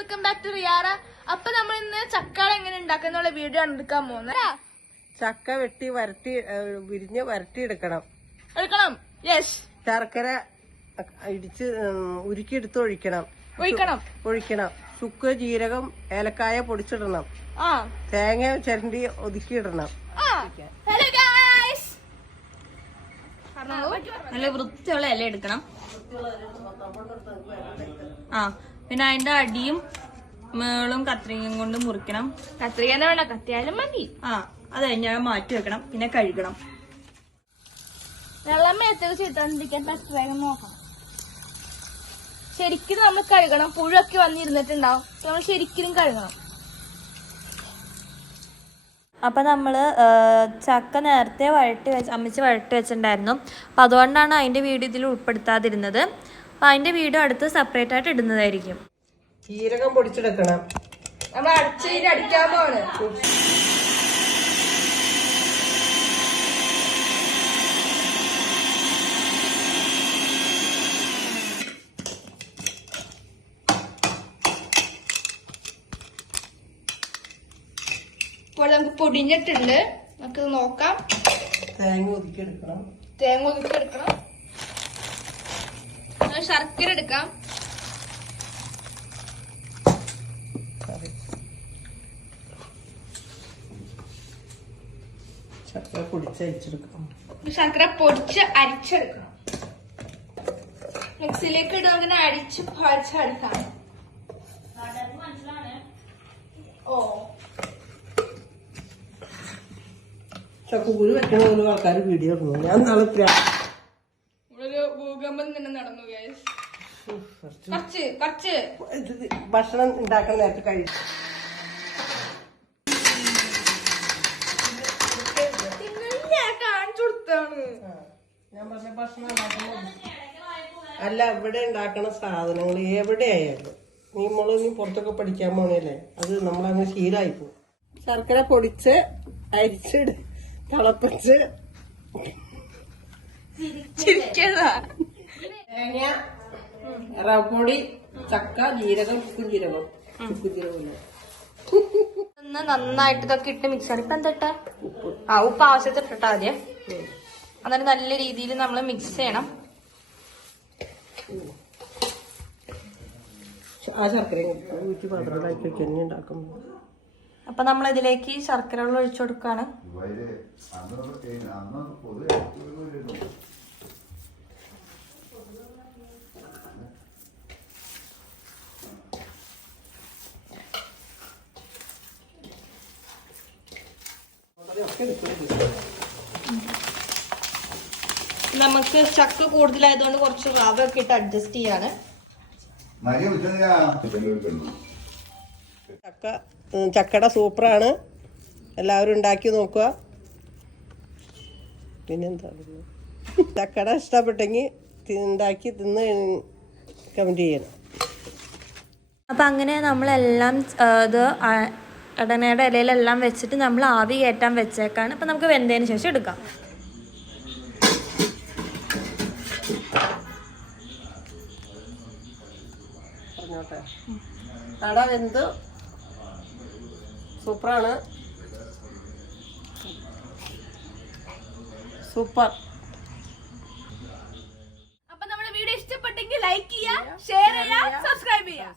Welcome back to റിയാറ. അപ്പൊ നമ്മൾ ഇന്ന് ചക്കാള എങ്ങനെ ഉണ്ടാക്കുന്ന വീഡിയോ ആണ് എടുക്കാൻ പോകുന്നത്. ചക്ക വെട്ടി വരട്ടി വിരിഞ്ഞ് വരട്ടി എടുക്കണം. യെസ്. ശർക്കര ഇടിച്ച് ഉരുക്കിയെടുത്ത് ഒഴിക്കണം. ചുക്ക്, ജീരകം, ഏലക്കായ പൊടിച്ചിടണം. തേങ്ങ ചിരണ്ടി ഒതുക്കിയിടണം. നല്ല വൃത്തിയുള്ള ഇല എടുക്കണം. പിന്നെ അതിന്റെ അടിയും മേളും കത്രികയും കൊണ്ട് മുറിക്കണം. കത്രിക വേണ്ട, കത്തിയാലും മതി. അത് കഴിഞ്ഞാൽ മാറ്റി വെക്കണം. പിന്നെ കഴുകണം. വെള്ളം മേത്തേക്ക് ചെയ്തോണ്ടിരിക്കാൻ വേഗം നോക്കണം. ശരിക്കും നമ്മൾ കഴുകണം. പുഴൊക്കെ വന്നിരുന്നിട്ടുണ്ടാവും. നമ്മൾ ശരിക്കും കഴുകണം. അപ്പം നമ്മൾ ചക്ക നേരത്തെ അമ്മച്ചി വഴട്ടി വെച്ചിട്ടുണ്ടായിരുന്നു. അപ്പം അതുകൊണ്ടാണ് അതിൻ്റെ വീഡിയോ ഇതിൽ ഉൾപ്പെടുത്താതിരുന്നത്. അപ്പം അതിൻ്റെ വീഡിയോ അടുത്ത് സെപ്പറേറ്റ് ആയിട്ട് ഇടുന്നതായിരിക്കും. ജീരകം പൊടിച്ചെടുക്കണം. നമ്മൾ അടിക്കാൻ പോവാണ്. ഇപ്പോൾ നമുക്ക് പൊടിഞ്ഞിട്ടുണ്ട്. നമുക്ക് നോക്കാം. തേങ്ങ ഒതുക്കിയെടുക്കണം. ശർക്കര എടുക്കാം. ശർക്കര പൊടിച്ച് അരിച്ചെടുക്കണം. മിക്സിയിലേക്ക് ഇടും. അങ്ങനെ അടിച്ചെടുക്കാം. ചക്കുകുരു വെക്കണ പോലും ആൾക്കാർ വീഡിയോ ഇടുന്നു. ഞാൻ നാളെ ഒരു ഭൂകമ്പം തന്നെ നടന്നു. ഭക്ഷണം ഉണ്ടാക്കാൻ നേരത്തെ കഴിച്ചു. കാണിച്ചു കൊടുത്താണ് ഞാൻ പറഞ്ഞ ഭക്ഷണം ഉണ്ടാക്കുന്ന അല്ല, ഇവിടെ ഉണ്ടാക്കണ സാധനങ്ങൾ എവിടെയായാലും നീ പുറത്തൊക്കെ പഠിക്കാൻ പോണേല്ലേ, അത് നമ്മളങ്ങ് ശീലമായിപ്പോ. ശർക്കര പൊടിച്ച് അരിച്ചിട് തിളപ്പിച്ച് തേങ്ങ, റവപ്പൊടി, ചക്ക, ജീരകം, ചുക്കും ജീരകം നന്നായിട്ട് ഇതൊക്കെ ഇട്ട് മിക്സ് ആണ്. ഇപ്പൊ എന്താ ഉപ്പ് ആവശ്യത്തിന് ഇട്ടിട്ടാ ആദ്യം. എന്നിട്ട് നല്ല രീതിയിൽ നമ്മൾ മിക്സ് ചെയ്യണം. ആ ശർക്കര ഊറ്റി പാത്രത്തിലാക്കി വെക്കാൻ ഉണ്ടാക്കും. അപ്പൊ നമ്മൾ ഇതിലേക്ക് ശർക്കര വെള്ളം ഒഴിച്ചു കൊടുക്കാണ്. നമുക്ക് ചക്ക കൂടുതലായതുകൊണ്ട് കുറച്ച് റവ ഒക്കെ ഇട്ട് അഡ്ജസ്റ്റ് ചെയ്യാണ്. ചക്കട സൂപ്പറാണ്. എല്ലാവരും ഉണ്ടാക്കി നോക്കുക. പിന്നെന്താ, ചക്കട ഇഷ്ടപ്പെട്ടെങ്കിൽ ഉണ്ടാക്കി തിന്ന് കമന്റ് ചെയ്യണം. അപ്പം അങ്ങനെ നമ്മളെല്ലാം ഇത് ഇടനയുടെ ഇലയിലെല്ലാം വെച്ചിട്ട് നമ്മൾ ആവി കയറ്റാൻ വെച്ചേക്കാണ്. അപ്പം നമുക്ക് വെന്തതിന് ശേഷം എടുക്കാം. അട വെന്ത് സൂപ്പറാണ്. സൂപ്പർ. അപ്പൊ നമ്മുടെ വീഡിയോ ഇഷ്ടപ്പെട്ടെങ്കിൽ ലൈക്ക് ചെയ്യുക, ഷെയർ ചെയ്യുക, സബ്സ്ക്രൈബ് ചെയ്യുക.